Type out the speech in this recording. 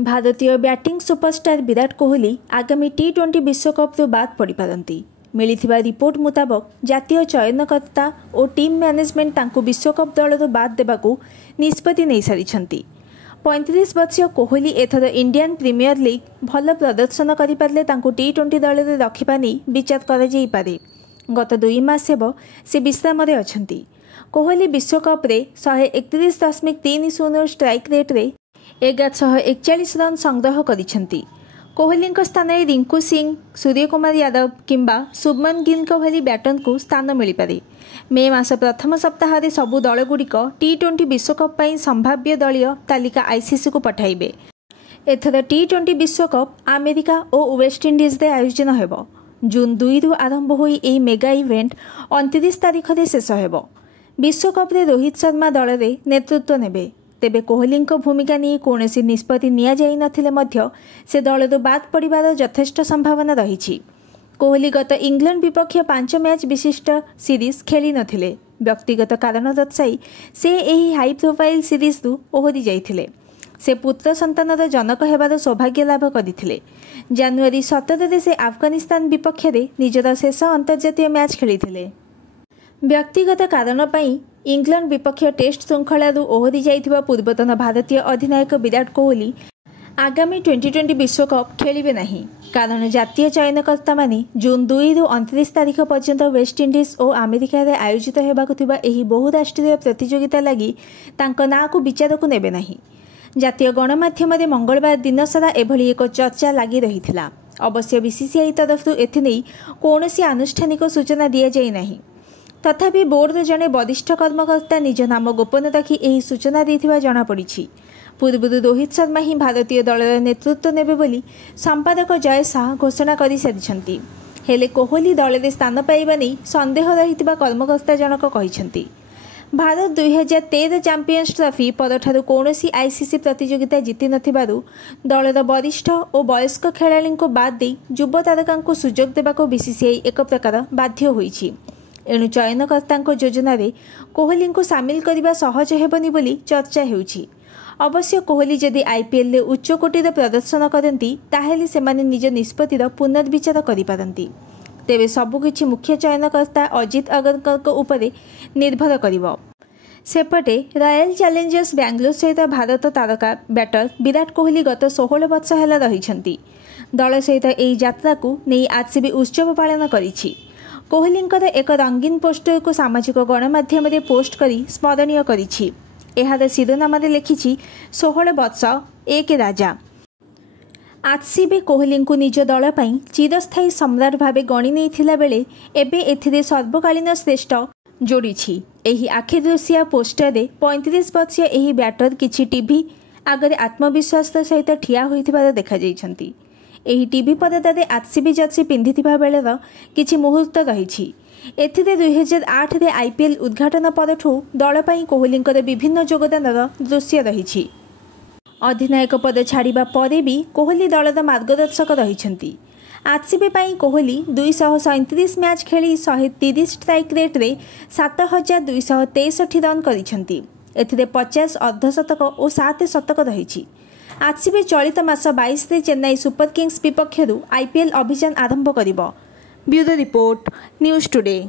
भारतीय batting superstar Virat Kohli आगामी टी20 विश्वकप बाद पड़ पारती। मिलिथिबा रिपोर्ट मुताबक जातीय चयनकर्ता और टीम मैनेजमेंट तांको विश्वकप दलरू बाद देबाकू निष्पत्ति नहीं सारी। 35 वर्षीय कोहली एथर इंडियन प्रीमियर लीग भल प्रदर्शन करें टी20 दल में रखा नहीं विचार कर। गत 2 मास हेब से विश्राम अच्छा। कोहली विश्वकप 131.30 स्ट्राइक रेट्रे 1141 रन संग्रह करिसेंती। कोहली स्थान रिंकू सिंह, सूर्यकुमार यादव किंबा शुभमन गिल भली बैटर को स्थान मिल पारे। मे मास प्रथम सप्ताह सबु दलगुड़िक टी20 विश्वकप पर संभाव्य दलीय तालिका आईसीसी को पठाइबे। एथर टी20 विश्वकप अमेरिका और वेस्टइंडीज रे आयोजन हेब। जून 2 रु आरंभ होई एही मेगा इवेंट 29 तारिख रे शेष हेब। विश्वकप रे रोहित शर्मा दल रे नेतृत्व नेबे। तेबे कोहली भूमिका नहीं कौन निष्पत्ति नि से दलू बाद पड़ार यथेष्ट संभावना रही। कोहली गत इंग्लैंड विपक्ष 5 मैच विशिष्ट सीरीज खेली नथिले। व्यक्तिगत कारण दर्शाई से यही हाई प्रोफाइल सीरीज रु ओहरी जाइथिले। से पुत्र संतानर जनक हेबार सौभाग्य लाभ करथिले। जनवरी 17 से अफगानिस्तान विपक्ष निजर शेष अंतर्जातीय मैच खेलिथिले। व्यक्तिगत कारण इंग्लैंड विपक्ष टेस्ट श्रृंखला ओहरी जाइथिबा पूर्वतन भारतीय अधिनायक विराट कोहली आगामी 2020 विश्वकप खेलिबे नहीं। कारण जातीय चयनकर्ता माने जून 2 रु 29 तारिख पर्यंत वेस्टइंडीज और अमेरिका रे आयोजित हेबाकु थिबा एही बहुराष्ट्रीय प्रतियोगिता लगी तांको ना को विचार को नेबे नहीं। जातीय गणमाध्यम रे मंगलवार दिन सारा एभली एक चर्चा लगी रहिथिला। अवश्य बीसीसीआई तरफ एथिनेई कौनसी आनुष्ठानिक सूचना दिया जाई नहीं। तथापि बोर्ड जड़े वरिष्ठ कर्मकर्ता निज नाम गोपन रखी यही सूचना देथिबा जଣା पड़िछि। पूर्व रोहित शर्मा ही भारतीय दलर नेतृत्व नेबे बोली संपादक जय शाह घोषणा कर सारी। हेले कोहली दल में स्थान पाइबा नहीं संदेह रहितिबा कर्मकर्ता जनक कहिसेंती। भारत 2013 चैंपियंस ट्रॉफी परठारु कौनसी आईसीसी प्रतियोगिता जीति नथिबारु दलर वरिष्ठ और वयस्क खेलाड़ी को बाद दे युव तारका सुजोग देबाको बीसीसीआई एक प्रकार बाध्य होइछि। एणु चयनकर्ता योजना रे कोहली को सामिल करने सहज हेबनी बोली चर्चा हेउछि। अवश्य कोहली जदि आईपीएल रे उच्च कोटीर प्रदर्शन करती ताहेले सेमाने निज निष्पत्तिर पुनर्विचार करिपारंती। तेबे सबुकिछि मुख्य चयनकर्ता अजित अगरकर उपरे निर्भर करिवो। सेपटे रॉयल चैलेंजर्स बेंगलोर सहित भारत तारका बैटर विराट कोहली गत 16 वर्ष हेला रहिछंती। दल सहित एही यात्रा को नहीं आरसीबी उत्सव पालन करिछि। कोहली एक रंगीन पोस्टर को सामाजिक गणमाध्यम पोस्ट करी स्मरणीय करिछि। एहार शिरोनाम लिखिछि 16 वर्ष एक राजा। आरसीबी कोहली को निज दल पई चिरस्थायी सम्राट भावे गणी नहीं बेले एबे एथिरे सर्वकालीन श्रेष्ठ जोड़िछि। एही आखिदृशिया पोस्टर रे 35 वर्षीय एही बैटर किछि टीवी आगरे आत्मविश्वास सहित ठिया होइथिबार देखा जाइछंती। एही टीवी पर्दारे आरसीबी जर्सी पिंधिथिबा बेलर किछि मुहूर्त रहिछि। एथिरे 2008 रे आईपीएल उद्घाटन परठू दल पई कोहलींकर विभिन्न योगदानर दृश्य रहिछि। अधिनायक पद छाड़िबा परे भी कोहली दलर मार्गदर्शक रहिछंती। आरसीबी पई कोहली 237 मैच खेली 130 स्ट्राइक रेट्रे 7263 रन करिछंती। एथिरे 50 अर्धशतक और 7 शतक रहिछि। आरसीबी चलित मास 22 रे चेन्नई सुपर किंग्स विपक्षरु आईपीएल अभियान आरंभ करिबो। Bureau report news today.